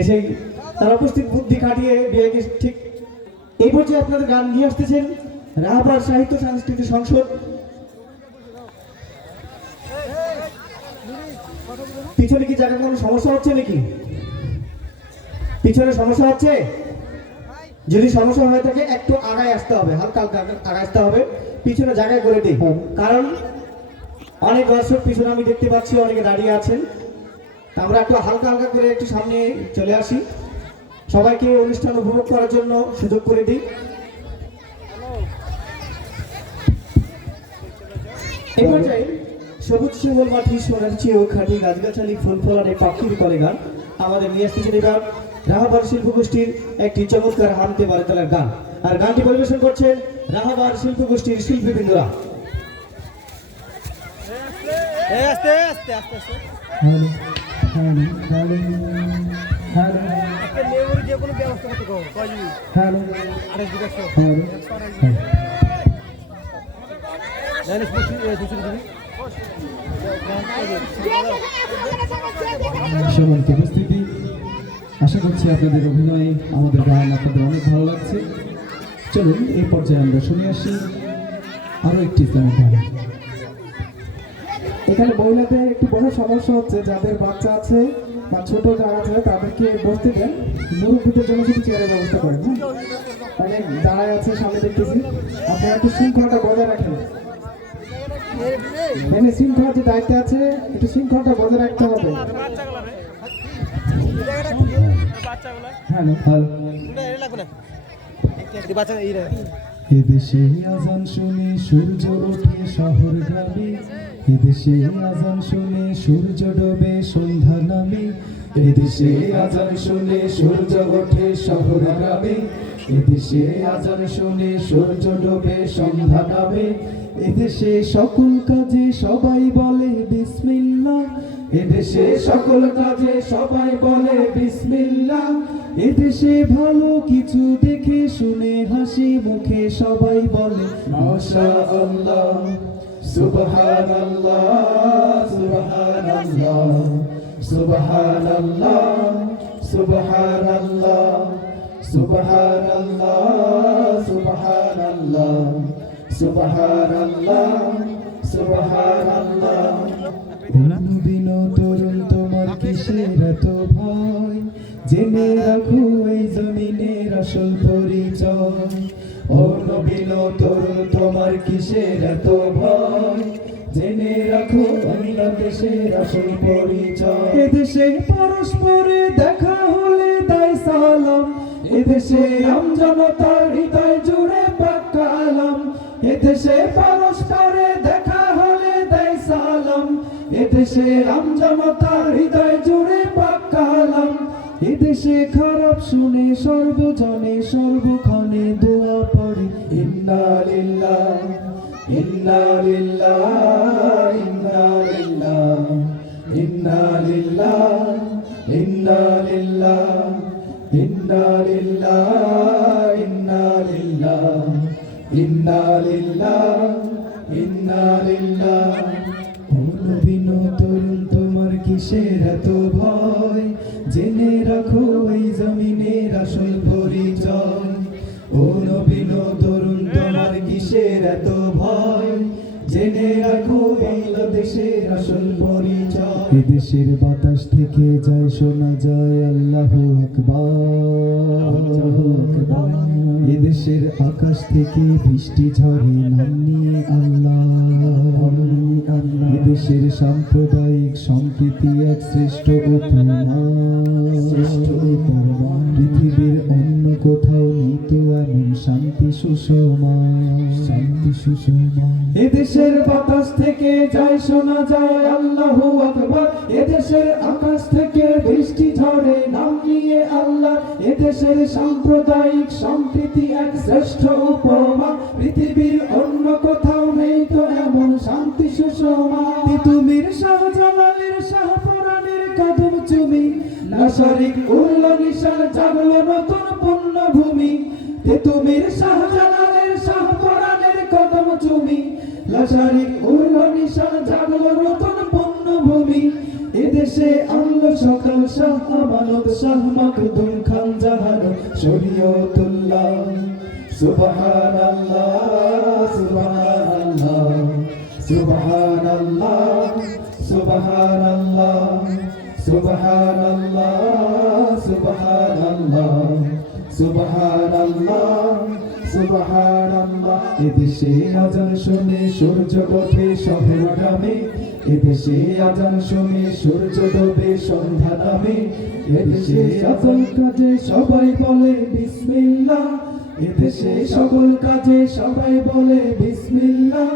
এসে তার উপস্থিত বুদ্ধি খাটিয়ে বিয়েকে ঠিক এই পর্যায়ে আপনাদের গান নিয়ে আসতেছেন রাহাবার সাহিত্য সাংস্কৃতিক সংসদ। পিছনে কি জায়গা কোনো সমস্যা হচ্ছে নাকি? পিছনে সমস্যা হচ্ছে? যদি সমস্যা হয়ে থাকে, একটু আগায় আসতে হবে, হালকা হালকা আগায় আসতে হবে, পিছনে জায়গায় করে দিই। কারণ অনেক দর্শক পিছনে আমি দেখতে পাচ্ছি, অনেকে দাঁড়িয়ে আছেন। আমরা একটু হালকা হালকা করে একটু সামনে চলে আসি। সবাইকে অনুষ্ঠান উপভোগ করার জন্য সুযোগ করে দিই। এই পর্যায়ে সবুজ শিমল মাটি সোনার চেয়েও খাঁটি গাছগাছালি ফুল ফলার পাখির কলে গান আমাদের নিয়ে আসতেছেন এবার রাহাবার শিল্প গোষ্ঠীর একটি চমৎকার হানতে পারে তোলার গান। আর গানটি পরিবেশন করছেন রাহাবার শিল্প গোষ্ঠীর শিল্পীবৃন্দরা আস্তে আস্তে আস্তে আস্তে। হ্যালো হ্যালো হ্যালো হ্যালো লেবুর যে কোনো ব্যবস্থা করতে কো কয় হ্যালো জানিস দুশো দুশো দিবি সমন্ত উপস্থিতি। আশা করছি আপনাদের অভিনয় আমাদের গান আপনাদের অনেক ভালো লাগছে। চলুন এই পর্যায়ে আমরা শুনে আসি। আরও একটি ইসলামিক গান। এখানে মহিলাদের একটু বড় সমস্যা হচ্ছে, যাদের বাচ্চা আছে বা ছোট যারা আছে, তাদেরকে বসতে দেন। মুরব্বীদের জন্য শুধু চেয়ারের ব্যবস্থা করেন হ্যাঁ? অনেক দাঁড়ায় আছে, সামনে দেখতেছি। আপনারা একটু শৃঙ্খলাটা বজায় রাখেন। এখানে শৃঙ্খলার যে দায়িত্ব আছে, একটু শৃঙ্খলাটা বজায় রাখতে হবে। হ্যাঁ হ্যালো বাচ্চা, এই এদেশে আজান শুনে সূর্য ওঠে শহর গ্রামে। এদেশে আজান শুনে সূর্য ডোবে সন্ধ্যা নামে। এদেশে আজান শুনে সূর্য ওঠে শহর গ্রামে। এদেশে আজান শুনে সূর্য ডোবে সন্ধ্যা নামে। এদেশে সকল কাজে সবাই বলে বিসমিল্লাহ। এদেশে সকল কাজে সবাই বলে বিসমিল্লাহ। এদেশে ভালো কিছু দেখে শুনে হাসি মুখে সবাই বলে মাশা আল্লাহ সুবহানাল্লাহ সুবহানাল্লাহ সুবহানাল্লাহ সুবহানাল্লাহ সুবহানাল্লাহ সুবহানাল্লাহ সুবহানাল্লাহ। জেনে রাখো, এই জমিনের আসল পরিচয়। ও নবীন তরুণ, তোমার কিসের এত ভয়? জেনে রাখো বাংলাদেশের আসল পরিচয়। এদেশে পরস্পরে দেখা হলে তাই সালাম। এদেশে আম জনতার হৃদয় জুড়ে পাকালাম এদেশে পরস্পরে দেখা হলে দেয় সালাম। এদেশে আম জনতার হৃদয় এদেশে খারাপ শুনে সর্বজনে সর্বক্ষণে দোয়া পড়ে। লিল্লাহ, ইন্না লিল্লাহ ইন্না লিল্লাহ ইন্না লিল্লাহ ইন্না লিল্লাহ ইন্না লিল্লাহ ইন্না লিল্লাহ ও নবীন তরুণ তোমার কিসের এত এদেশের বাতাস থেকে যায়, শোনা যায় আল্লাহ আকবার। এদেশের আকাশ থেকে বৃষ্টি ঝরে নাম আল্লাহ। এদেশের সাম্প্রদায়িক সম্প্রীতি এক শ্রেষ্ঠ উপমা শান্তি সুষমা। শান্তি সুষমা এদেশের বাতাস থেকে যায়, শোনা যায় আল্লাহ আকবার। এদেশের আকাশ থেকে বৃষ্টি ঝরে, নাম নিয়ে আল্লাহ। এদেশের সাম্প্রদায়িক সম্প্রীতি এক শ্রেষ্ঠ উপমা। পৃথিবীর অন্য কোথাও নেই তো এমন শান্তি সুষমা। তিতুমির শাহজালালের শাহপুরাণের কদম চুমি। নাসরিক উল্ল নিশান জাগলো নতুন পুণ্যভূমি। তেতুমির শাহজালালের শাহপুরাণের কদম চুমি লাসারিক উল্ল নিশান জাগলো নতুন পুণ্যভূমি এদেশে আল্লাহ সকাল শাহ আমানত শাহ মাকদুম খান জাহান শরীয়তুল্লাহ। সুবহানাল্লাহ সুবহানাল্লাহ সুবহানাল্লাহ সুবহানাল্লাহ সুবহানাল্লাহ সুবহানাল্লাহ। এদেশে আজান শুনে সূর্য এদেশে আজান সূর্য ডোবে সন্ধ্যা এদেশে সকল কাজে সবাই বলে বিসমিল্লাহ। এদেশে সকল কাজে সবাই বলে বিসমিল্লাহ।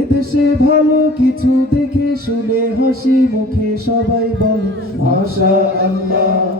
এদেশে ভালো কিছু দেখে শুনে হাসি মুখে সবাই বলে মাশা আল্লাহ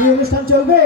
কি অনুষ্ঠান চলবে?